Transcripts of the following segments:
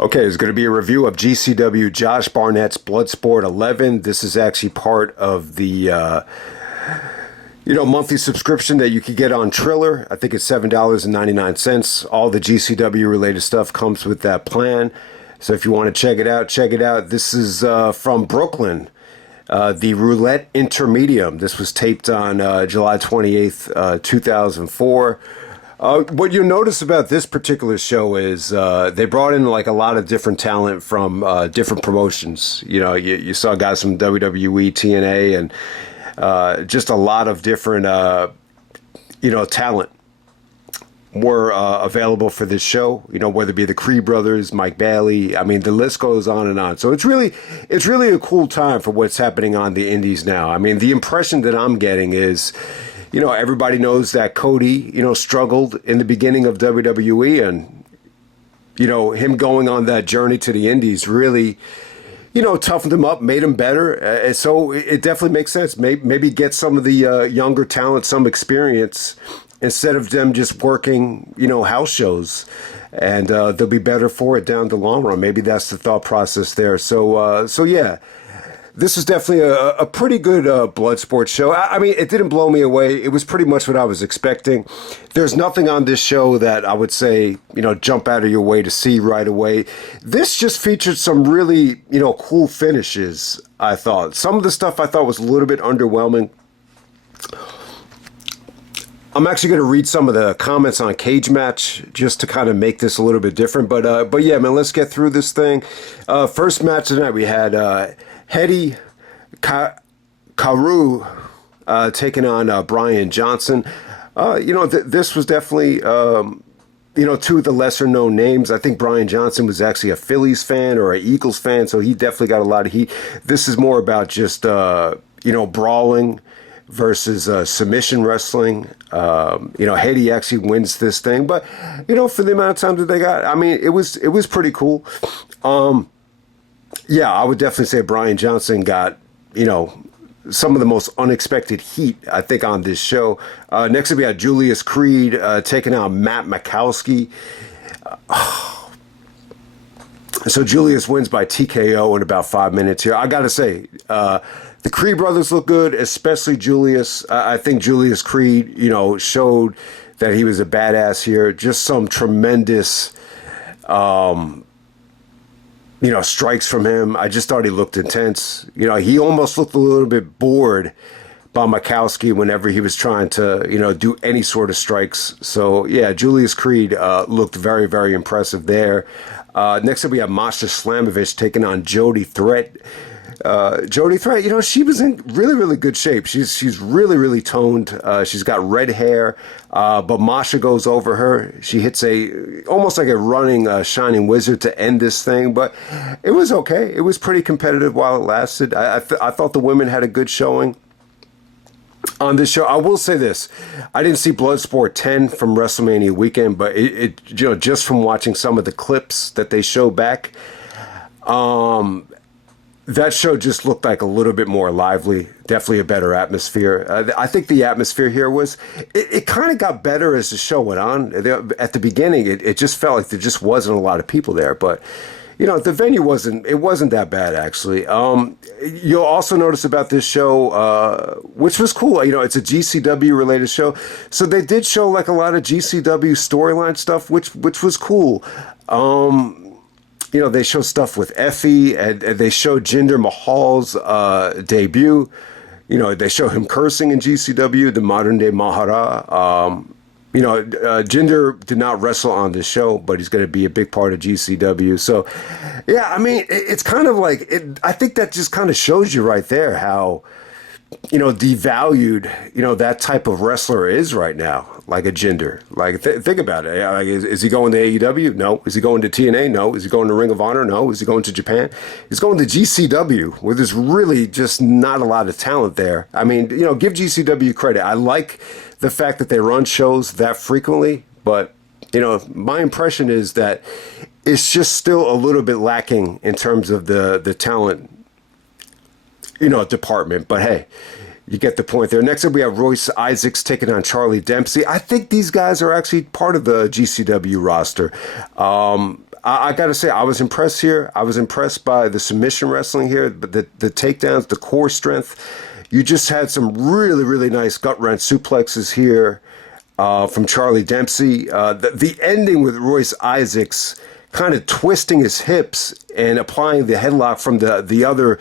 Okay, it's going to be a review of GCW Josh Barnett's Bloodsport 11. This is actually part of the monthly subscription that you could get on Triller. I think it's $7.99. All the GCW related stuff comes with that plan. So if you want to check it out, check it out. This is from Brooklyn, the Roulette Intermedium. This was taped on July 28th, 2004. What you'll notice about this particular show is they brought in like a lot of different talent from different promotions. You know, you saw guys from WWE, TNA, and just a lot of different, talent were available for this show. You know, whether it be the Creed brothers, Mike Bailey. I mean, the list goes on and on. So it's really a cool time for what's happening on the indies now. I mean, the impression that I'm getting is, everybody knows that Cody, struggled in the beginning of WWE, and, him going on that journey to the indies really, toughened him up, made him better. So it definitely makes sense. Maybe get some of the younger talent some experience instead of them just working, house shows, and they'll be better for it down the long run. Maybe that's the thought process there. So yeah. This is definitely a pretty good Bloodsport show. I mean, it didn't blow me away. It was pretty much what I was expecting. There's nothing on this show that I would say, jump out of your way to see right away. This just featured some really, cool finishes, I thought. Some of the stuff I thought was a little bit underwhelming. I'm actually going to read some of the comments on Cage Match just to kind of make this a little bit different. But yeah, man, let's get through this thing. First match tonight, we had Heddi, Karaoui taking on Brian Johnson. This was definitely, two of the lesser known names. I think Brian Johnson was actually a Phillies fan or an Eagles fan, so he definitely got a lot of heat. This is more about just, brawling versus submission wrestling. Heddi actually wins this thing, but, for the amount of time that they got, I mean, it was pretty cool. Yeah, I would definitely say Brian Johnson got, some of the most unexpected heat, I think, on this show. Next up, we got Julius Creed taking out Matt Makowski. So Julius wins by TKO in about 5 minutes here. I got to say, the Creed brothers look good, especially Julius. I think Julius Creed, showed that he was a badass here. Just some tremendous strikes from him. I just thought he looked intense. He almost looked a little bit bored by Makowski whenever he was trying to, do any sort of strikes. So, yeah, Julius Creed looked very, very impressive there. Next up, we have Masha Slamovich taking on Jody Threat. Jody Threat, she was in really, really good shape. She's really, really toned. She's got red hair, but Masha goes over her. She hits almost like a running Shining Wizard to end this thing, but it was okay. It was pretty competitive while it lasted. I thought the women had a good showing on this show. I will say this: I didn't see Bloodsport 10 from WrestleMania weekend, but it just from watching some of the clips that they show back, that show just looked like a little bit more lively, definitely a better atmosphere. I think the atmosphere here it kind of got better as the show went on. At the beginning, it just felt like there just wasn't a lot of people there, but the venue wasn't that bad, actually. You'll also notice about this show, which was cool, it's a GCW related show. So they did show like a lot of GCW storyline stuff, which was cool. They show stuff with Effie, and they show Jinder Mahal's debut. They show him cursing in GCW, the modern day Mahara. Jinder did not wrestle on this show, but he's going to be a big part of GCW. So, yeah, I mean, it's kind of like, I think that just kind of shows you right there how, devalued, that type of wrestler is right now, like a Jinder. Like, think about it. Like, is he going to AEW? No. Is he going to TNA? No. Is he going to Ring of Honor? No. Is he going to Japan? He's going to GCW, where there's really just not a lot of talent there. I mean, give GCW credit. I like the fact that they run shows that frequently, but, my impression is that it's just still a little bit lacking in terms of the talent, department. But hey, you get the point there. Next up, we have Royce Isaacs taking on Charlie Dempsey. I think these guys are actually part of the GCW roster. I got to say, I was impressed here. I was impressed by the submission wrestling here, but the takedowns, the core strength. You just had some really, really nice gut wrench suplexes here from Charlie Dempsey. The ending with Royce Isaacs kind of twisting his hips and applying the headlock from the other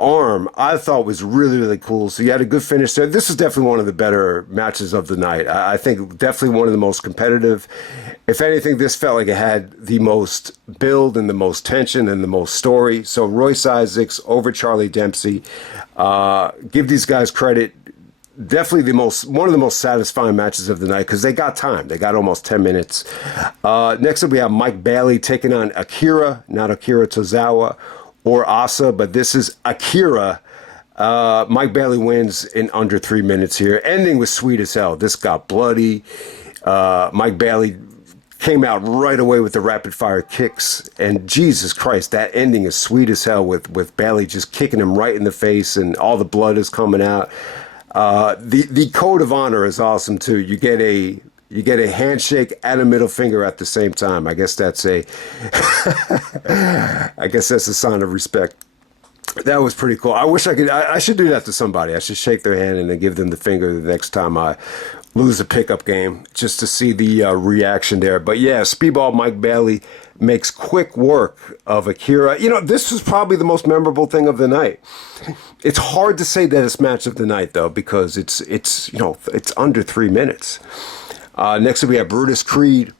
arm, I thought was really, really cool. So you had a good finish there. This is definitely one of the better matches of the night. I think definitely one of the most competitive. If anything, this felt like it had the most build and the most tension and the most story. So Royce Isaacs over Charlie Dempsey. Give these guys credit. Definitely one of the most satisfying matches of the night because they got time. They got almost 10 minutes. Next up, we have Mike Bailey taking on AKIRA, not Akira Tozawa or Asa, but this is AKIRA. Mike Bailey wins in under 3 minutes here. Ending was sweet as hell. This got bloody. Mike Bailey came out right away with the rapid fire kicks, and Jesus Christ, that ending is sweet as hell with Bailey just kicking him right in the face, and all the blood is coming out. The code of honor is awesome too. You get a handshake and a middle finger at the same time. I guess that's a sign of respect. That was pretty cool. I wish I should do that to somebody. I should shake their hand and then give them the finger the next time I lose a pickup game, just to see the reaction there. But yeah, Speedball Mike Bailey makes quick work of AKIRA. You know, this was probably the most memorable thing of the night. It's hard to say that it's match of the night though, because it's under 3 minutes. Next up, we have Brutus Creed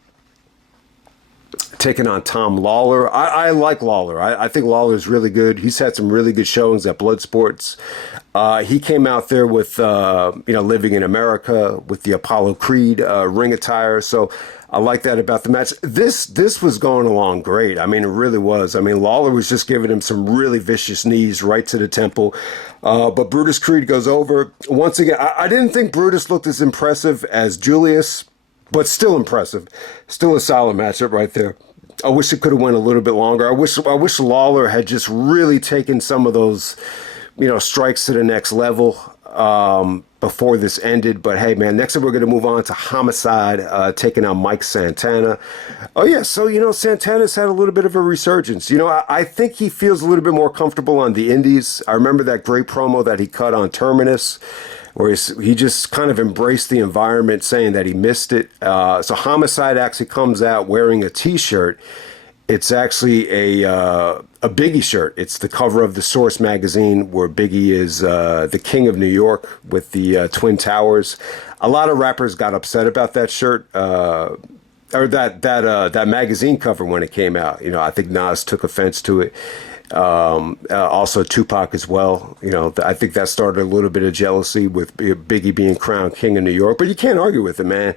taking on Tom Lawlor. I like Lawlor. I think Lawlor is really good. He's had some really good showings at Bloodsport. He came out there with, Living in America with the Apollo Creed ring attire. So I like that about the match. This was going along great. I mean, it really was. I mean, Lawlor was just giving him some really vicious knees right to the temple. But Brutus Creed goes over. Once again, I didn't think Brutus looked as impressive as Julius, but still impressive. Still a solid matchup right there. I wish it could have went a little bit longer. I wish Lawlor had just really taken some of those, strikes to the next level before this ended. But hey, man, next up we're going to move on to Homicide taking on Mike Santana. Oh yeah, so Santana's had a little bit of a resurgence. I think he feels a little bit more comfortable on the indies. I remember that great promo that he cut on Terminus, where he just kind of embraced the environment, saying that he missed it. So Homicide actually comes out wearing a T-shirt. It's actually a Biggie shirt. It's the cover of the Source magazine, where Biggie is the king of New York with the Twin Towers. A lot of rappers got upset about that shirt, or that magazine cover when it came out. I think Nas took offense to it. Also Tupac as well. I think that started a little bit of jealousy with Biggie being crowned king of New York, but you can't argue with it, man.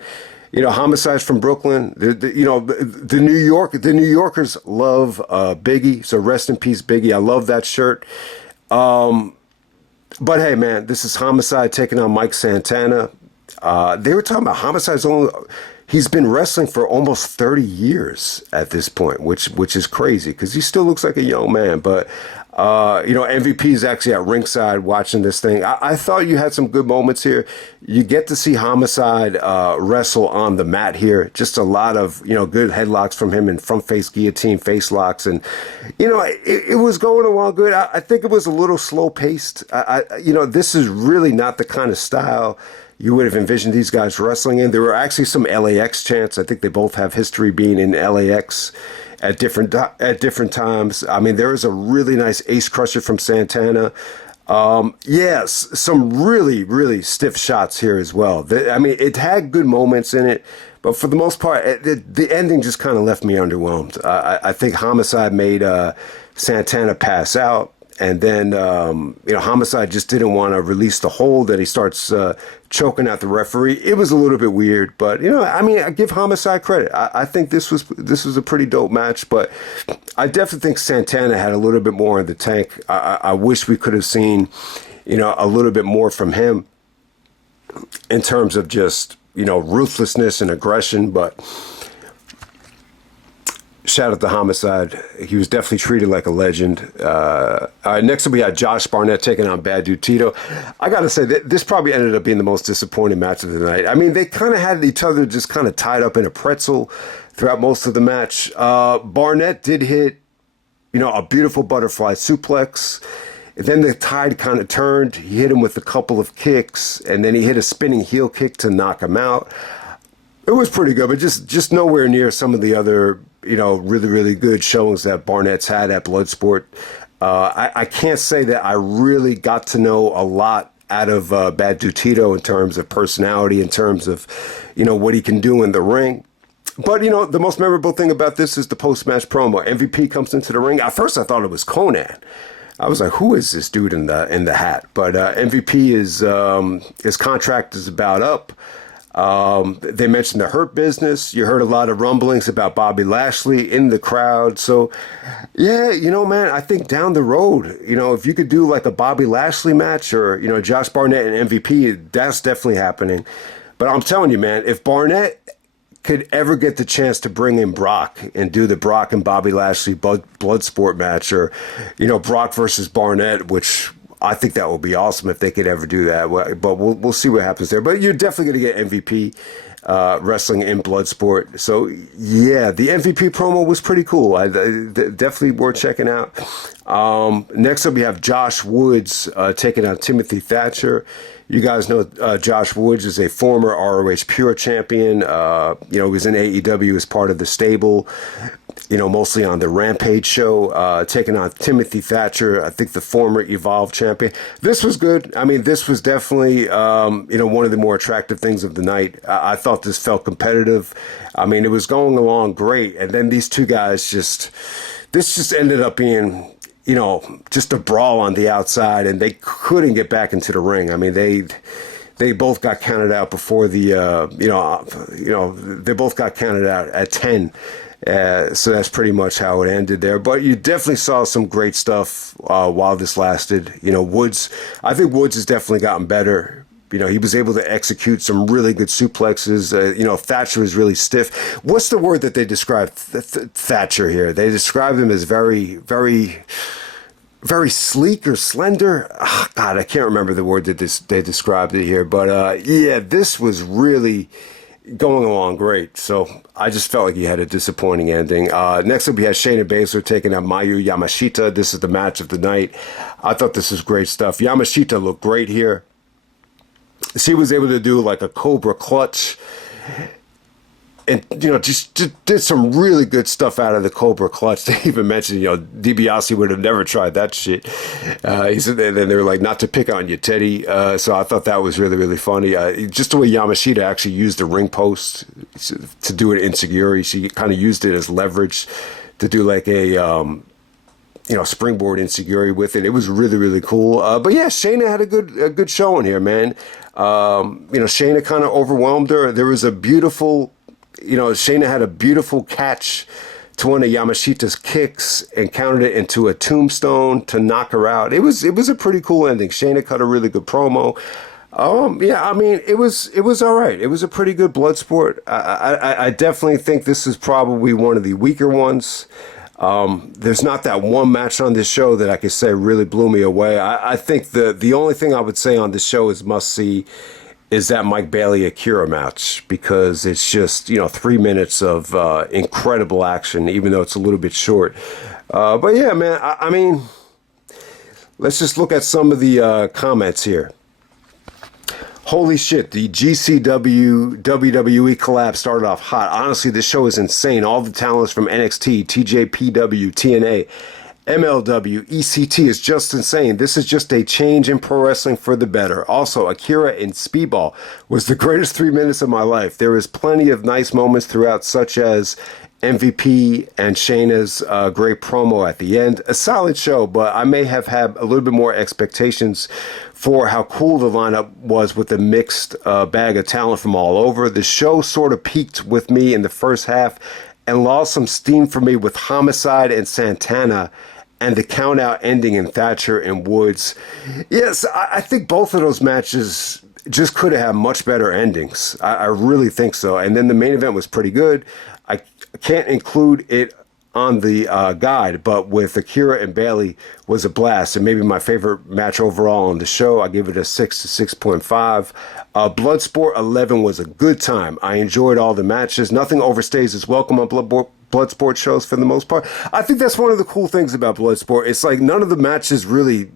Homicide's from Brooklyn. The New Yorkers love Biggie, so rest in peace, Biggie. I love that shirt. But hey, man, this is Homicide taking on Mike Santana. They were talking about Homicide's only. He's been wrestling for almost 30 years at this point, which is crazy because he still looks like a young man. But, MVP is actually at ringside watching this thing. I thought you had some good moments here. You get to see Homicide wrestle on the mat here. Just a lot of, good headlocks from him and front face guillotine face locks. And, it was going along good. I think it was a little slow paced. This is really not the kind of style you would have envisioned these guys wrestling in. There were actually some LAX chants. I think they both have history being in LAX at different times. I mean, there was a really nice ace crusher from Santana. Yes, some really, really stiff shots here as well. It had good moments in it, but for the most part, the ending just kind of left me underwhelmed. I think Homicide made Santana pass out. And then, Homicide just didn't want to release the hold, and he starts choking out the referee. It was a little bit weird, but I give Homicide credit. I think this was a pretty dope match, but I definitely think Santana had a little bit more in the tank. I wish we could have seen, a little bit more from him in terms of just ruthlessness and aggression, but shout out to Homicide. He was definitely treated like a legend. All right, next up we had Josh Barnett taking on Bad Dude Tito. I got to say, this probably ended up being the most disappointing match of the night. I mean, they kind of had each other just kind of tied up in a pretzel throughout most of the match. Barnett did hit, a beautiful butterfly suplex. Then the tide kind of turned. He hit him with a couple of kicks, and then he hit a spinning heel kick to knock him out. It was pretty good, but just nowhere near some of the other, really, really good showings that Barnett's had at Bloodsport. I can't say that I really got to know a lot out of Bad Dude Tito in terms of personality, in terms of, what he can do in the ring. But, the most memorable thing about this is the post-match promo. MVP comes into the ring. At first, I thought it was Conan. I was like, who is this dude in the hat? But MVP his contract is about up. They mentioned the Hurt Business. You heard a lot of rumblings about Bobby Lashley in the crowd. So, yeah, man, I think down the road, if you could do like a Bobby Lashley match or, Josh Barnett and MVP, that's definitely happening. But I'm telling you, man, if Barnett could ever get the chance to bring in Brock and do the Brock and Bobby Lashley Bloodsport match, or, Brock versus Barnett, which I think that would be awesome if they could ever do that. But we'll see what happens there. But you're definitely going to get MVP wrestling in Bloodsport. So, yeah, the MVP promo was pretty cool. Definitely worth checking out. Next up, we have Josh Woods taking on Timothy Thatcher. You guys know Josh Woods is a former ROH Pure champion. He was in AEW as part of the stable, mostly on the Rampage show, taking on Timothy Thatcher, I think the former Evolve champion. This was good. I mean, this was definitely, one of the more attractive things of the night. I thought this felt competitive. I mean, it was going along great. And then these two guys this just ended up being, just a brawl on the outside, and they couldn't get back into the ring. I mean, they both got counted out before the, they both got counted out at 10. So that's pretty much how it ended there. But you definitely saw some great stuff while this lasted. I think Woods has definitely gotten better. He was able to execute some really good suplexes. Thatcher was really stiff. What's the word that they described Thatcher here? They described him as very, very, very sleek or slender. Oh, God, I can't remember the word that they described it here. But, yeah, this was really going along great. So I just felt like he had a disappointing ending. Next up, we had Shayna Baszler taking on Miyu Yamashita. This is the match of the night. I thought this was great stuff. Yamashita looked great here. She was able to do like a Cobra clutch and, just did some really good stuff out of the Cobra clutch. They even mentioned, DiBiase would have never tried that shit. He said, and then they were like, not to pick on you, Teddy. So I thought that was really, really funny. Just the way Yamashita actually used the ring post to do it insecurity. She kind of used it as leverage to do like a, springboard insecurity with it. It was really, really cool. But yeah, Shayna had a good showing here, man. Shayna kind of overwhelmed her. There was a beautiful, Shayna had a beautiful catch to one of Yamashita's kicks and countered it into a tombstone to knock her out. It was a pretty cool ending. Shayna cut a really good promo. Yeah, I mean, it was all right. It was a pretty good Bloodsport. I definitely think this is probably one of the weaker ones. There's not that one match on this show that I could say really blew me away. I think the only thing I would say on this show is must see is that Mike Bailey AKIRA match, because it's just, 3 minutes of incredible action, even though it's a little bit short. But yeah, man, I mean, let's just look at some of the comments here. Holy shit, the GCW WWE collab started off hot. Honestly, this show is insane. All the talents from NXT, TJPW, TNA, MLW, ECT is just insane. This is just a change in pro wrestling for the better. Also, AKIRA and Speedball was the greatest 3 minutes of my life. There is plenty of nice moments throughout, such as MVP and Shayna's great promo at the end. A solid show, but I may have had a little bit more expectations for how cool the lineup was with a mixed bag of talent from all over. The show sort of peaked with me in the first half and lost some steam for me with Homicide and Santana and the count out ending in Thatcher and Woods. Yes, I think both of those matches just could have had much better endings. I really think so. And then the main event was pretty good. I can't include it on the guide, but with AKIRA and Bailey was a blast, and maybe my favorite match overall on the show. I give it a 6 to 6.5. Bloodsport 11 was a good time. I enjoyed all the matches. Nothing overstays its welcome on Bloodsport shows for the most part. I think that's one of the cool things about Bloodsport. It's like none of the matches really,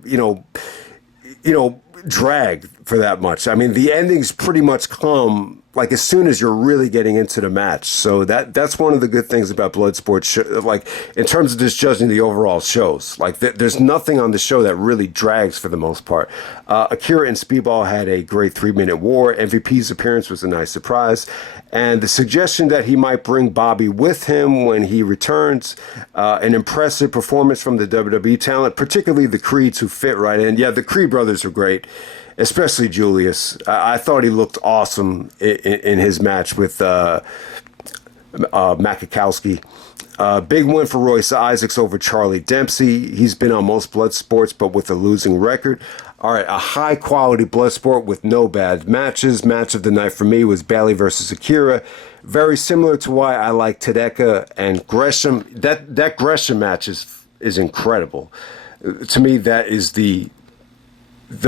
drag for that much. I mean, the endings pretty much come like as soon as you're really getting into the match. So that's one of the good things about Bloodsport. Like in terms of just judging the overall shows, like there's nothing on the show that really drags for the most part. AKIRA and Speedball had a great 3-minute war. MVP's appearance was a nice surprise. And the suggestion that he might bring Bobby with him when he returns, an impressive performance from the WWE talent, particularly the Creeds who fit right in. Yeah, the Creed brothers are great, especially Julius. I thought he looked awesome in his match with Makowski. Big win for Royce Isaacs over Charlie Dempsey. He's been on most blood sports, but with a losing record. All right, a high-quality blood sport with no bad matches. Match of the night for me was Bailey versus AKIRA. Very similar to why I like Tedeka and Gresham. That Gresham match is incredible. To me, that is the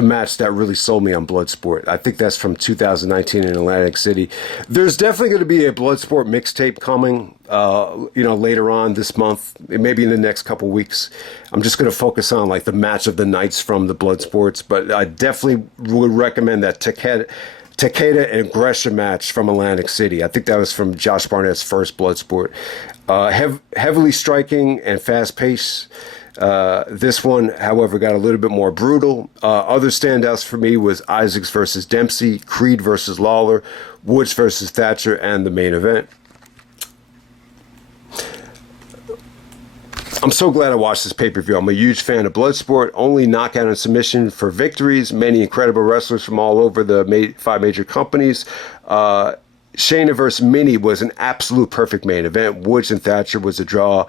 match that really sold me on Bloodsport. I think that's from 2019 in Atlantic City. There's definitely going to be a Bloodsport mixtape coming, later on this month, maybe in the next couple weeks. I'm just going to focus on like the match of the nights from the Bloodsports, but I definitely would recommend that Takeda and Gresham match from Atlantic City. I think that was from Josh Barnett's first Bloodsport. Heavily striking and fast paced. This one, however, got a little bit more brutal. Other standouts for me was Isaacs versus Dempsey, Creed versus Lawlor, Woods versus Thatcher, and the main event. I'm so glad I watched this pay-per-view. I'm a huge fan of Bloodsport. Only knockout and submission for victories. Many incredible wrestlers from all over the 5 major companies. Shayna versus Mini was an absolute perfect main event. Woods and Thatcher was a draw.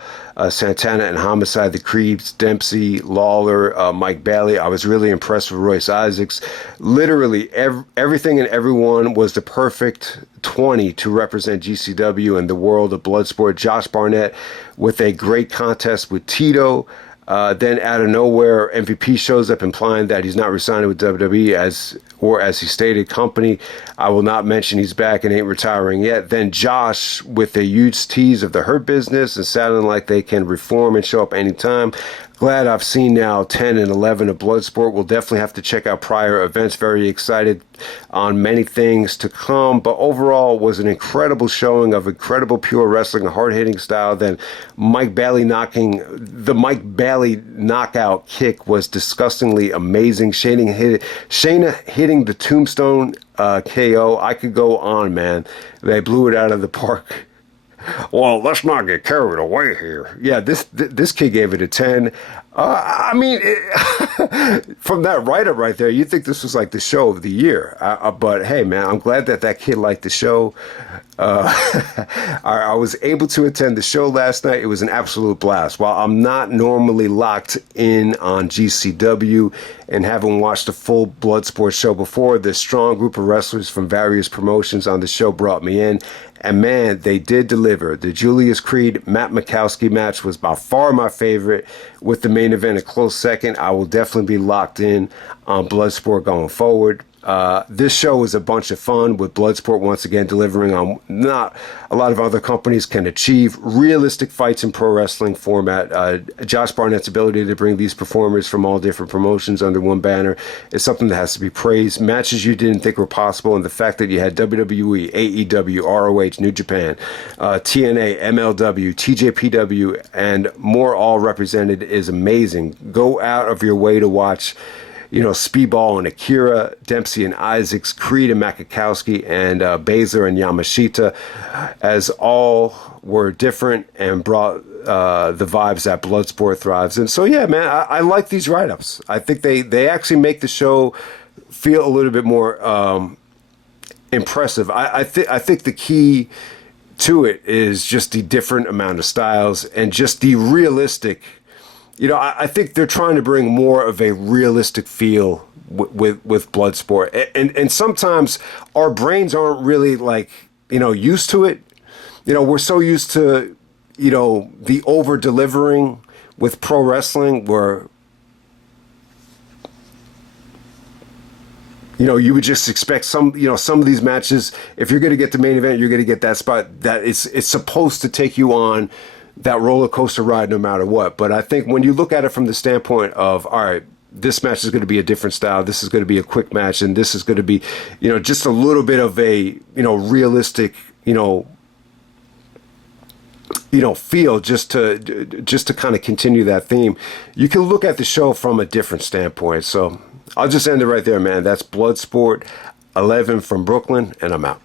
Santana and Homicide, the Creeps, Dempsey, Lawlor, Mike Bailey. I was really impressed with Royce Isaacs. Literally everything and everyone was the perfect 20 to represent GCW in the world of Bloodsport. Josh Barnett with a great contest with Tito. Then out of nowhere, MVP shows up implying that he's not resigning with WWE as he stated, company. I will not mention he's back and ain't retiring yet. Then Josh with a huge tease of the Hurt Business and sounding like they can reform and show up anytime. Glad I've seen now 10 and 11 of Bloodsport. We'll definitely have to check out prior events. Very excited on many things to come. But overall, was an incredible showing of incredible pure wrestling, hard-hitting style. Then Mike Bailey knockout kick was disgustingly amazing. Shayna hitting the tombstone KO. I could go on, man. They blew it out of the park. Well, let's not get carried away here. Yeah, this kid gave it a 10. From that write-up right there, you'd think this was like the show of the year. But hey, man, I'm glad that kid liked the show. I was able to attend the show last night. It was an absolute blast. While I'm not normally locked in on GCW and haven't watched a full Bloodsport show before, this strong group of wrestlers from various promotions on the show brought me in. And man, they did deliver. The Julius Creed Matt Makowski match was by far my favorite, with the main event a close second. I will definitely be locked in on Bloodsport going forward. This show was a bunch of fun, with Bloodsport once again delivering on not a lot of other companies can achieve. Realistic fights in pro wrestling format. Josh Barnett's ability to bring these performers from all different promotions under one banner is something that has to be praised. Matches you didn't think were possible, and the fact that you had WWE, AEW, ROH, New Japan, TNA, MLW, TJPW, and more all represented is amazing. Go out of your way to watch Speedball and AKIRA, Dempsey and Isaacs, Creed and Makowski, and Baszler and Yamashita, as all were different and brought the vibes that Bloodsport thrives. And so, yeah, man, I like these write-ups. I think they actually make the show feel a little bit more impressive. I think the key to it is just the different amount of styles and just the realistic. I think they're trying to bring more of a realistic feel with Bloodsport. And sometimes our brains aren't really used to it. We're so used to, you know, the over delivering with pro wrestling where, you know, you would just expect some, you know, some of these matches, if you're going to get the main event, you're going to get that spot that it's supposed to take you on that roller coaster ride no matter what. But I think when you look at it from the standpoint of, all right, this match is going to be a different style, this is going to be a quick match, and this is going to be, you know, just a little bit of a, you know, realistic, you know, feel just to kind of continue that theme. You can look at the show from a different standpoint. So I'll just end it right there, man. That's Bloodsport 11 from Brooklyn, and I'm out.